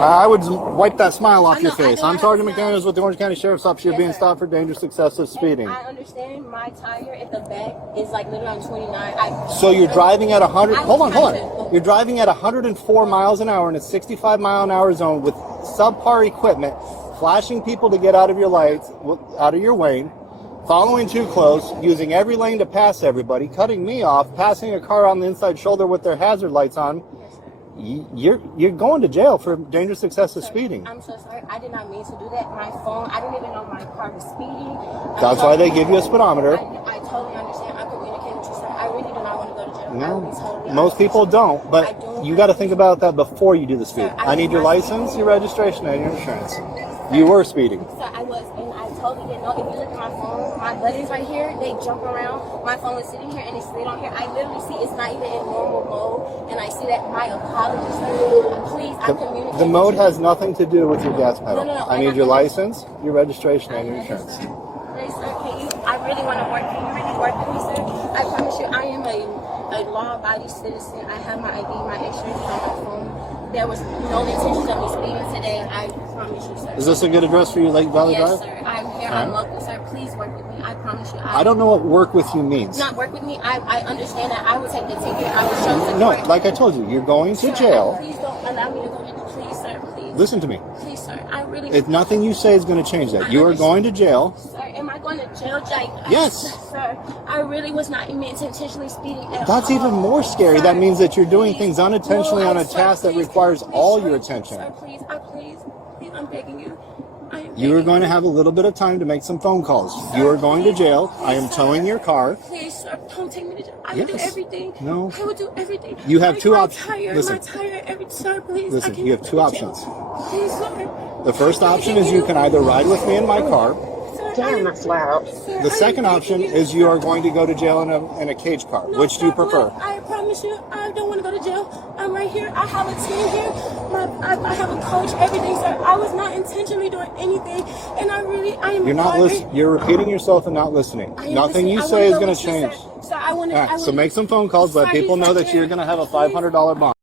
I would wipe that smile off your I face. I'm Sergeant McDaniels with the Orange County Sheriff's Office. You're being stopped for dangerous excessive speeding. I understand my tire at the back is like literally on 29. So you're driving at 100. Hold on. You're driving at 104 miles an hour in a 65 mile an hour zone with subpar equipment, flashing people to get out of your lights, out of your lane, following too close, using every lane to pass everybody, cutting me off, passing a car on the inside shoulder with their hazard lights on. You're going to jail for dangerous excessive speeding. I'm so sorry. I did not mean to do that. My phone, I didn't even know my car was speeding. That's why they give you a speedometer. I totally understand. I communicate with you, sir. I really do not want to go to jail. No, most people don't, but you got to think about that before you do the speed. I need your license, your registration, and your insurance. You were speeding. Sir, I was, and I totally didn't know. If you look at my phone, my buttons right here, they jump around. My phone is sitting here, and it stayed on here. I literally see it's not even in normal mode, and I see that. My apologies, sir. Please, I communicate. The mode has nothing to do with your gas pedal. No. I need your license, your registration, and your insurance. Please, sir, I really want to work. Can you really work with me, sir? I promise you, I am a law-abiding citizen. I have my ID, my insurance on my phone. There was no intention of me speeding today. I promise you, sir. Is this a good address for you, Lake Valley Drive? Yes, sir. I'm here. I'm local, sir. Please work with me. I promise you. I don't know what work with you means. Not work with me. I understand that. I will take the ticket. I will show support. No, like I told you, you're going to jail. Please don't allow me to go to. Please, sir. Please. Listen to me. Please, sir. I really. If nothing you say is going to change that. You are going to jail. Sir, am I going to jail, Jake? Yes. Sir, I really was not meant to intentionally speeding at That's all. even more scary. Sir, that means that you're doing please. things unintentionally on a Sir, task that please, requires please, all sir, your attention. Sir, please, please, I'm begging you. You are going to have a little bit of time to make some phone calls. Sir, You are going to please, jail. please, I am towing your car. Please, sir, don't take me to jail. I will do everything. No. I will do everything. You have two options. Listen. My tire, sir, please. Listen, you have two options. Please, sir. The first option is you can either ride with me in my car. Damn, that's loud. The second option is you are going to go to jail in a cage car. No, Which do you prefer? I promise you, I don't want to go to jail. I'm right here. I have a team here. I have a coach, everything, sir. I was not intentionally doing anything, and I am. You're not listening. You're repeating yourself and not listening. Nothing you say is going to change. Sir, I want to. All right, so make some phone calls. Let people know that you're going to have a $500 bond.